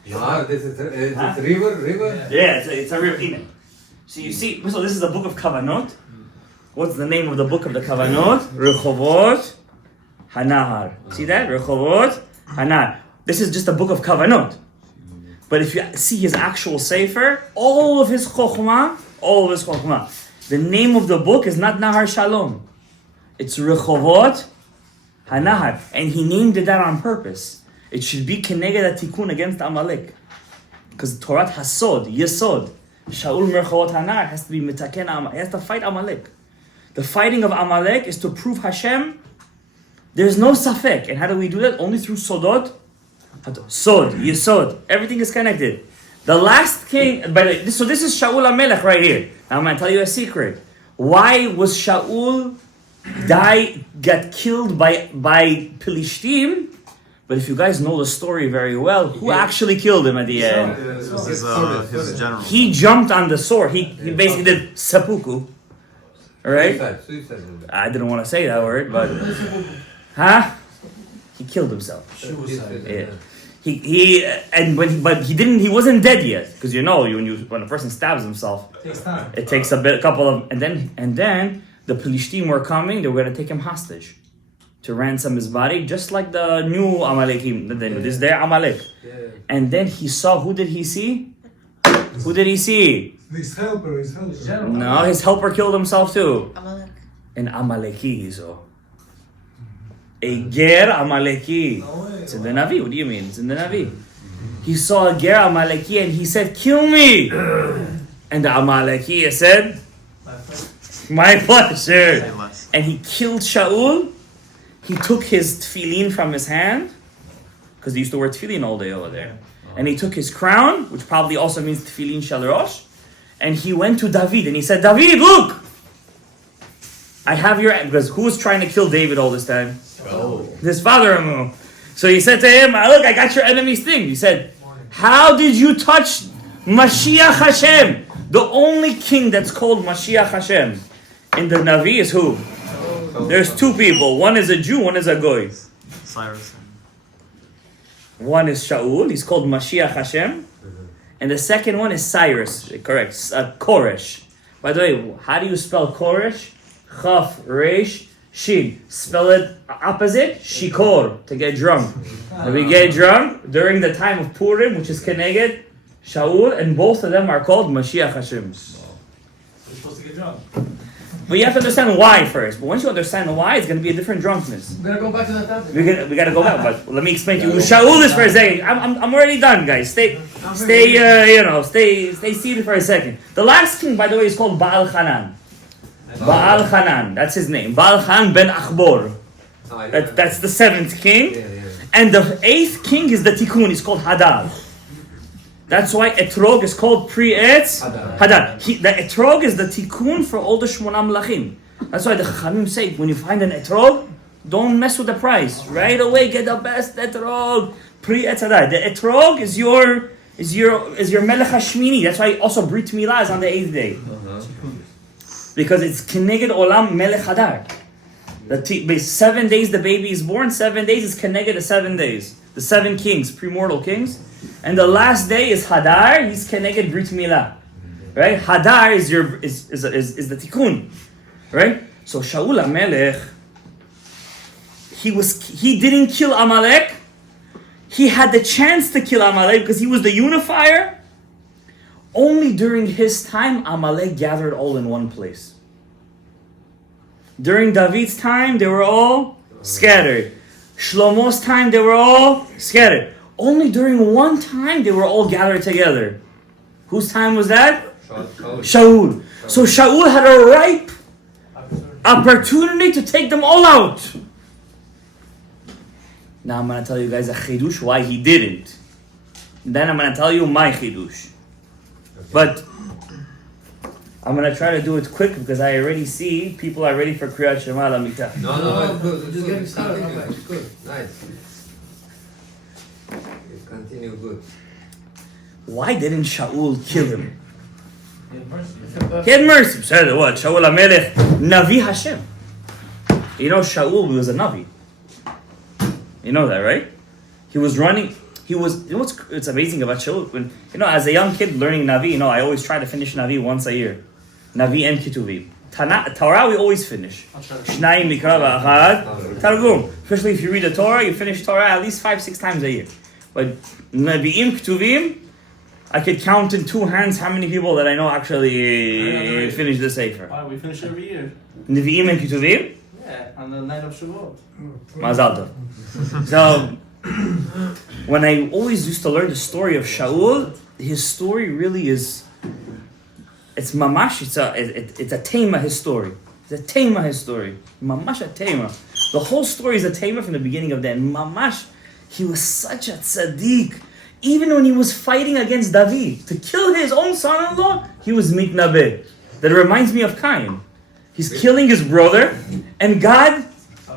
Anar, this is Huh? river? Yeah, it's a river. So you see, so this is the book of Kavanot. What's the name of the book of the Kavanot? Rechovot Hanar. See that? Rechovot Hanar. This is just a book of Kavanot. But if you see his actual sefer, all of his chokhmah, the name of the book is not Nahar Shalom. It's Rechovot Hanahar. And he named it that on purpose. It should be Keneged HaTikun against Amalek. Because Torah Hasod, Yesod, Shaul Rechovot Hanahar has to be Mitaken Amalek. He has to fight Amalek. The fighting of Amalek is to prove Hashem. There's no safek. And how do we do that? Only through Sodot. Sod, Yesod. Everything is connected. The last king, so this is Shaul Amalek right here. Now I'm going to tell you a secret. Why was Shaul got killed by Pilishtim? But if you guys know the story very well, who actually killed him at the end? His general. He jumped on the sword. He basically did seppuku. Alright? Suicide. I didn't want to say that word, but... Huh? He killed himself. Yeah. He wasn't dead yet, because when a person stabs himself, Takes time. it takes couple of, and then the Pelishtim were coming. They were going to take him hostage to ransom his body, just like the new Amalekim. This is their Amalek. Yeah. And then he saw, who did he see? Who did he see? His helper. No, his helper killed himself too. Amalek. An Amaleki, so. A Ger Amaleki. It's in the Navi. What do you mean? It's in the Navi. He saw a Ger Amaleki and he said, "Kill me." And the Amaleki said, "My pleasure." And he killed Shaul. He took his tefillin from his hand, because he used to wear tefillin all day over there. And he took his crown, which probably also means tefillin shel rosh, and he went to David and he said, "David, look! I have your..." Because who was trying to kill David all this time? His father-in-law. So he said to him, "Look, I got your enemy's thing." He said, "How did you touch Mashiach Hashem?" The only king that's called Mashiach Hashem in the Navi is who? There's two people. One is a Jew, one is a Goy. Cyrus. One is Shaul, he's called Mashiach Hashem. And the second one is Cyrus, correct, Koresh. By the way, how do you spell Koresh? Chaf, Resh, Shin. Spell it opposite, Shikor, to get drunk. When we get drunk during the time of Purim, which is Keneged, Shaul, and both of them are called Mashiach Hashem. You're supposed to get drunk. But you have to understand why first. But once you understand why, it's going to be a different drunkenness. We're gonna go back to that topic. We gotta go back, but let me explain to you. Shaul is for a second. I'm already done, guys. Stay seated for a second. The last king, by the way, is called Baal Hanan. Baal Hanan, that's his name. Baal Hanan ben Achbor. That's the 7th king. And the 8th king is the Tikkun. He's called Hadar. That's why Etrog is called Pre-Etz Hadar. The Etrog is the Tikkun for all the Shmona Melachim. That's why the Chachamim say, when you find an Etrog, don't mess with the price. Right away, get the best Etrog. Pre-Etz Hadar. The Etrog is your Melech Hashmini. That's why also Brit Milah is on the 8th day. Because it's Keneged Olam Melech Hadar. 7 days the baby is born, 7 days is Keneged the 7 days. The 7 kings, premortal kings. And the last day is Hadar, he's Keneged Brit Milah. Right? Hadar is the Tikkun. Right? So Shaul HaMelech, he didn't kill Amalek, he had the chance to kill Amalek because he was the unifier. Only during his time, Amalek gathered all in one place. During David's time, they were all scattered. Shlomo's time, they were all scattered. Only during one time, they were all gathered together. Whose time was that? Shaul. So Shaul had a ripe opportunity to take them all out. Now I'm going to tell you guys a chidush why he didn't. Then I'm going to tell you my chidush. But I'm going to try to do it quick because I already see people are ready for Kriyat Shema Lamita. No, it's good. Just Just getting getting started, started. okay. It's good. Nice. It continue good. Why didn't Shaul kill him? Yeah, mercy. He had mercy. Said what? Shaul Amalek, Navi Hashem. You know Shaul was a Navi. You know that, right? He was running. He was. You know what's it's amazing about Shaul? When as a young kid learning Navi, I always try to finish Navi once a year. Navi and Ketuvim. Torah we always finish. Shnayim Mikra v'achad Targum. Especially if you read the Torah, you finish Torah at least 5-6 times a year. But Naviim Ketuvim, I could count in 2 hands how many people that I know actually finish the Sefer. We finish every year. Nevi'im and Ketuvim? Yeah, on the night of Shavuot. Mazal tov. So, when I always used to learn the story of Shaul, his story really is, it's mamash, it's a tema, his story. It's a tema, his story. Mamash a tema. The whole story is a tema from the beginning of the end. Mamash, he was such a tzaddik. Even when he was fighting against David to kill his own son-in-law, he was mitnabeh. That reminds me of Cain. He's killing his brother, and God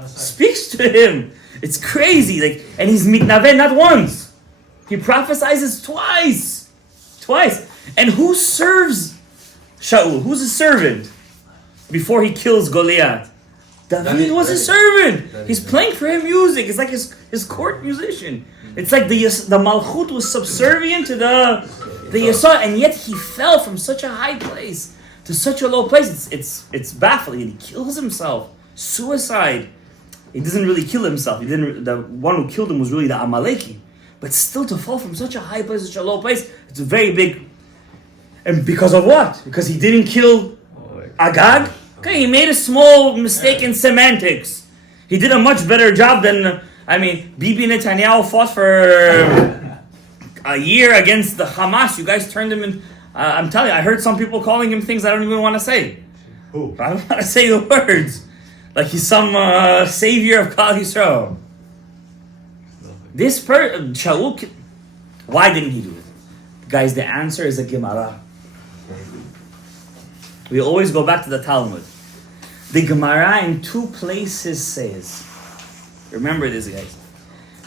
speaks to him. It's crazy. And he's mitnabeh not once. He prophesizes twice. And who serves Shaul? Who's his servant? Before he kills Goliath. David was his servant. He's playing for him music. It's like his court musician. It's like the Malchut was subservient to the Yesod, and yet he fell from such a high place to such a low place. It's baffling. And he kills himself. Suicide. He doesn't really kill himself. The one who killed him was really the Amaleki. But still to fall from such a high place to such a low place, it's a very big. And because of what? Because he didn't kill Agag? Okay, he made a small mistake in semantics. He did a much better job than, Bibi Netanyahu fought for a year against the Hamas. You guys turned him in. I'm telling you, I heard some people calling him things I don't even want to say. Who? I don't want to say the words. Like he's some savior of Klal Yisrael. Shaul, why didn't he do it? Guys, the answer is a Gemara. We always go back to the Talmud. The Gemara in 2 places says, remember this, guys.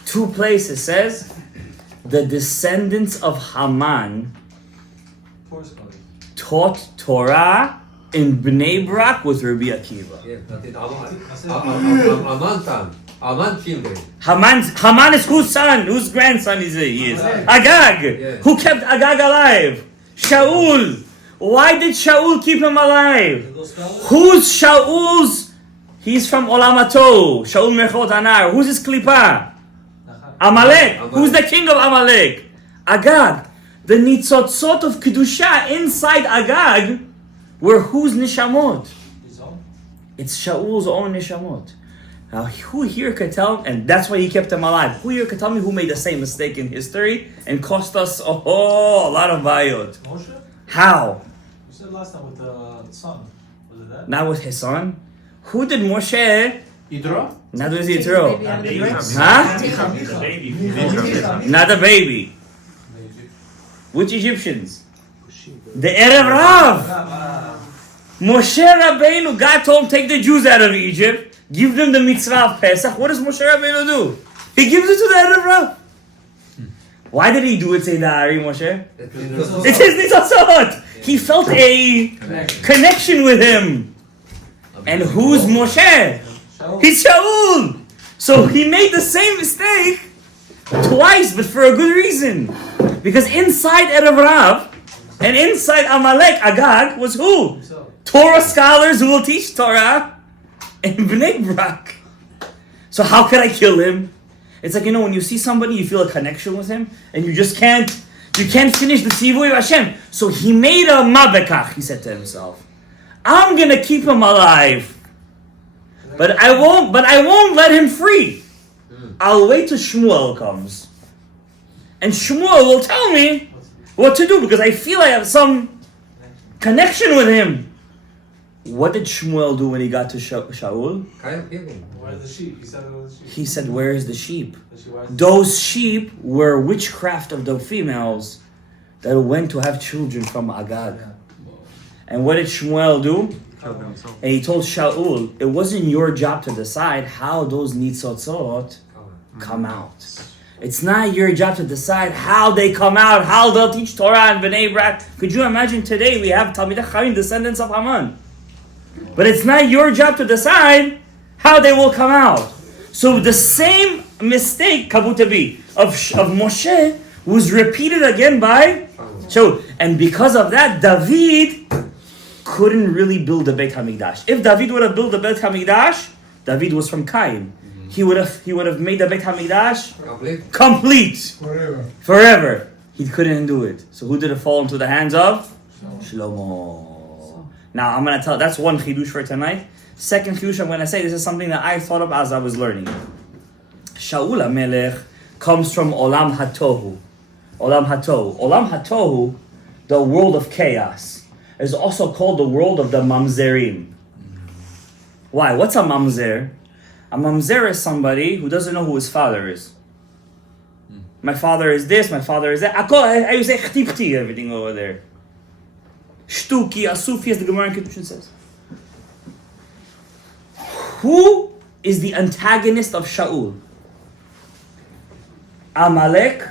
2 places says, the descendants of Haman taught Torah in Bnei Brak with Rabbi Akiva. Yeah, that is Aman time. Aman children. Haman is whose son? Whose grandson is he? Agag. Yeah. Who kept Agag alive? Shaul. Why did Shaul keep him alive? Who's Shaul's? He's from Olamato. Shaul Mechot Anar. Who's his klipa? Amalek. Who's the king of Amalek? Agag. The nitzotzot of Kedusha inside Agag were whose nishamot? It's Shaul's own nishamot. Now, who here could tell, and that's why he kept him alive, who here could tell me who made the same mistake in history and cost us a lot of bayot? Moshe? How? You said last time with the son. Was it that? Not with his son. Who did Moshe? Yitro? Not with Yitro. Huh? The baby. Not the baby. Which Egyptians? The Erev Rav. Moshe Rabbeinu, God told him, take the Jews out of Egypt, give them the mitzvah of Pesach. What does Moshe Rabbeinu do? He gives it to the Erev Rav. Why did he do it, say the Ari Moshe? It's his nitzot. He felt a connection with him. And who's Moshe? He's Shaul. So he made the same mistake twice, but for a good reason. Because inside Erev Rav and inside Amalek, Agag, was who? Torah scholars who will teach Torah in Bnei Brak. So how could I kill him? It's like, when you see somebody, you feel a connection with him, and you can't finish the tzivui of Hashem. So he made a mabekach, he said to himself. I'm gonna keep him alive, but I won't let him free. I'll wait till Shmuel comes, and Shmuel will tell me what to do because I feel I have some connection with him. What did Shmuel do when he got to Shaul? Where's the sheep? He said it was the sheep. He said, "Where's the sheep?" Where's Those sheep were witchcraft of the females that went to have children from Agag. And what did Shmuel do? And he told Shaul, it wasn't your job to decide how those nitzotzot come out. It's not your job to decide how they come out, how they'll teach Torah and Bnei Brak. Could you imagine today we have Talmidei Chachamim, descendants of Haman? But it's not your job to decide how they will come out. So the same mistake, Kabutabi, of Moshe was repeated again by Shaul. And because of that, David couldn't really build the Beit HaMikdash. If David would have built the Beit HaMikdash, David was from Cain. He would have made the Beit HaMikdash complete forever. He couldn't do it. So who did it fall into the hands of? Shlomo. Now I'm gonna tell. That's one chidush for tonight. Second chidush I'm gonna say. This is something that I thought of as I was learning. Shaul HaMelech comes from Olam HaTohu. Olam HaTohu. Olam HaTohu, the world of chaos, is also called the world of the mamzerim. Why? What's a mamzer? A mamzer is somebody who doesn't know who his father is. My father is this, my father is that. I say chtipti, everything over there. Shtuki, asufi, as the Gemara in Kiddushin says. Who is the antagonist of Shaul? Amalek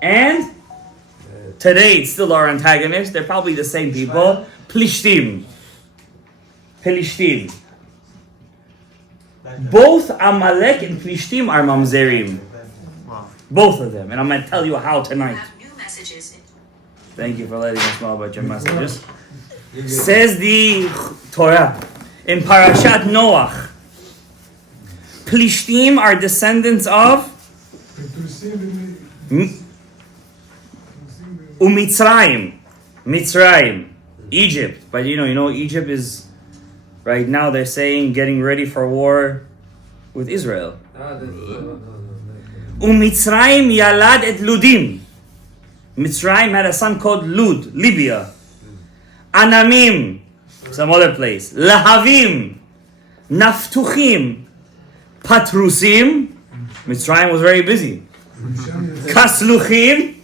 and today it's still our antagonists. They're probably the same people. Plishtim. Both Amalek and Plishtim are mamzerim. Both of them. And I'm going to tell you how tonight. Thank you for letting us know about your messages. Says the Torah in Parashat Noach. Plishtim are descendants of Mitzrayim, Egypt. But you know, Egypt is right now. They're saying getting ready for war with Israel. Umitzrayim yalad et Ludim. Mitzrayim had a son called Lud, Libya. Anamim, some other place. Lahavim, Naftuchim, Patrusim. Mitzrayim was very busy. Kasluchim.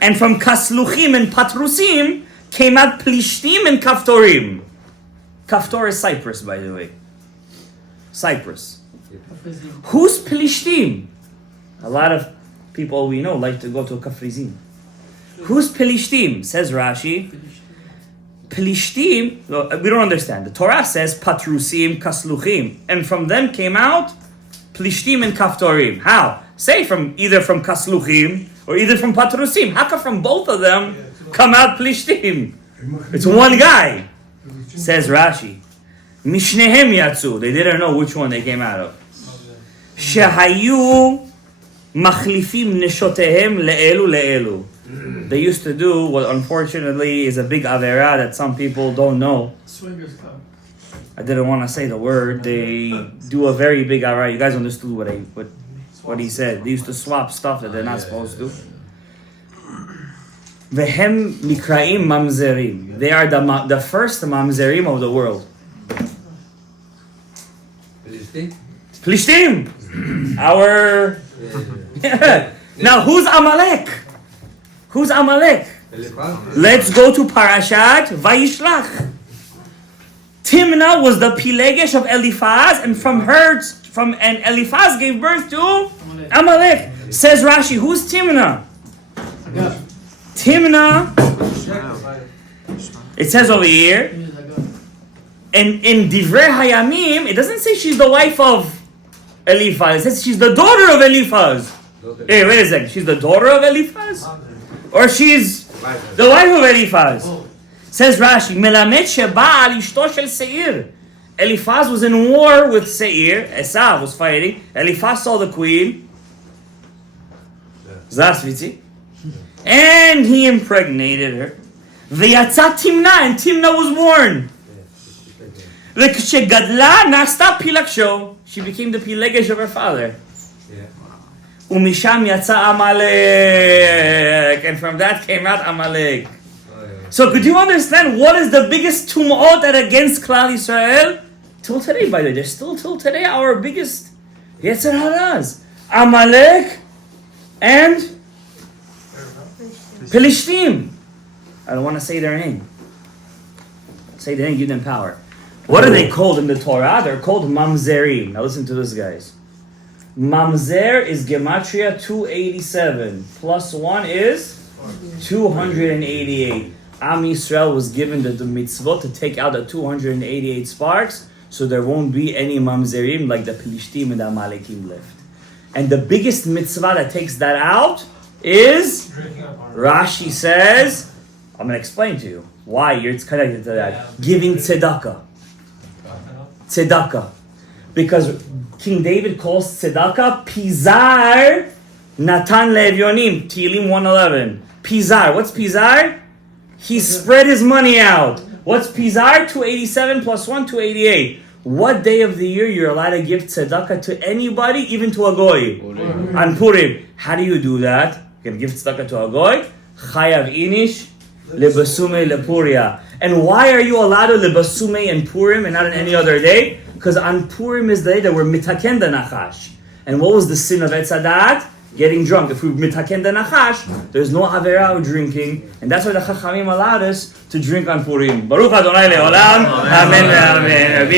And from Kasluchim and Patrusim came out Plishtim and Kaftorim. Kaftor is Cyprus, by the way. Cyprus. Who's Plishtim? A lot of people we know like to go to Kafrizim. Who's Plishtim? Says Rashi. Plishtim, we don't understand. The Torah says Patrusim, Kasluchim. And from them came out Plishtim and Kaftorim. How? Say either from Kasluchim or either from Patrusim. How come from both of them come out Plishtim? It's one guy. Says Rashi. Mishnehem yatsu. They didn't know which one they came out of. Shehayu machlifim neshotehem le'elu le'elu. They used to do what unfortunately is a big avera that some people don't know. Swingers Club. I didn't want to say the word. They do a very big avera. You guys understood what he said. They used to swap stuff that they're not supposed to. Vehem mikraim mamzerim. They are the first mamzerim of the world. Plishtim. Our. Now who's Amalek? Who's Amalek? Let's go to Parashat Vayishlach. Timnah was the Pilegesh of Eliphaz, and and Eliphaz gave birth to Amalek. Says Rashi, who's Timnah? Timnah, it says over here, and in Divrei Hayamim, it doesn't say she's the wife of Eliphaz. It says she's the daughter of Eliphaz. Hey, wait a second. She's the daughter of Eliphaz? Or she's the wife of Eliphaz? Says Rashi, Melamed sheba al ishto shel Seir. Eliphaz was in war with Seir. Esav was fighting. Eliphaz saw the queen. Zdravstvuyte. And he impregnated her. V'yatza Timna, and Timna was born. וכשגדלה נעשתה פילגשו. She became the pilegesh of her father. ומשם יצא Amalek. And from that came out Amalek. So could you understand what is the biggest tum'ot that against Klal Yisrael? Till today, by the way, they're still till today our biggest Yetzer Haras. Amalek and Pelishtim. I don't want to say their name. Say their name, give them power. What are they called in the Torah? They're called mamzerim. Now listen to this, guys. Mamzer is Gematria 287. Plus 1 is 288. Am Yisrael was given the mitzvot to take out the 288 sparks, so there won't be any mamzerim like the Pelishtim and the Amalekim left. And the biggest mitzvah that takes that out is, Rashi says, I'm going to explain to you why it's connected to that. Giving tzedakah. Tzedakah. Because King David calls tzedakah Pizar Natan Le'evyonim, Tehillim 111. Pizar. What's Pizar? He spread his money out. What's Pizar? 287 plus 1, 288. What day of the year you're allowed to give tzedakah to anybody, even to a goy? On Purim. How do you do that? You can give tzedakah to a goy. Chayav inish lebasume lepuria. And why are you allowed to lebasume in Purim and not on any other day? Because on Purim is the day that we're mitaken the nachash. And what was the sin of Etzadat? Getting drunk. If we mitaken the nachash, there's no avera of drinking, and that's why the Chachamim allowed us to drink on Purim. Baruch Adonai le'olam. Amen. Amen.